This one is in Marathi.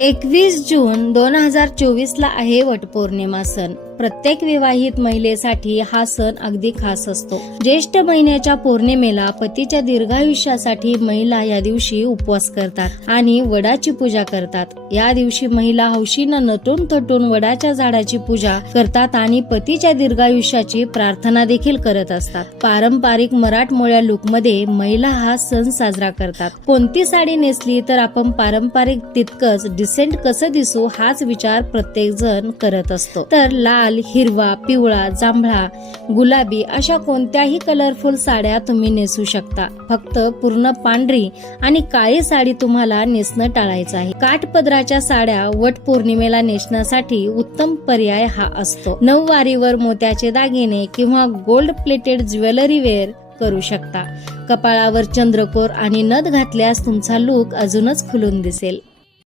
21 जून 2024 ला आहे वटपौर्णिमा सण. प्रत्येक विवाहित महिलेसाठी हा सण अगदी खास असतो. ज्येष्ठ महिन्याच्या पौर्णिमेला पतीच्या दीर्घायुष्यासाठी महिला या दिवशी उपवास करतात आणि वडाची पूजा करतात. या दिवशी महिला हौशीनं नटून थटून वडाच्या झाडाची पूजा करतात आणि पतीच्या दीर्घायुष्याची प्रार्थना देखील करत असतात. पारंपरिक मराठमोळ्या लुकमध्ये महिला हा सण साजरा करतात. कोणती साडी नेसली तर आपण पारंपरिक तितकंच डिसेंट कसं दिसू हाच विचार प्रत्येक जण करत असतो. तर लाल, हिरवा, पिवळा, जांभळा, गुलाबी अशा कोणत्याही कलरफुल साड्या तुम्ही नेसू शकता. फक्त पूर्ण पांढरी आणि काळी साडी तुम्हाला नेसणं टाळायचं आहे. काठपदराच्या साड्या वट पौर्णिमेला नेसण्यासाठी उत्तम पर्याय हा असतो. नऊवारीवर मोत्याचे दागिने किंवा गोल्ड प्लेटेड ज्वेलरी वेअर करू शकता. कपाळावर चंद्रकोर आणि नथ घातल्यास तुमचा लुक अजूनच खुलून दिसेल.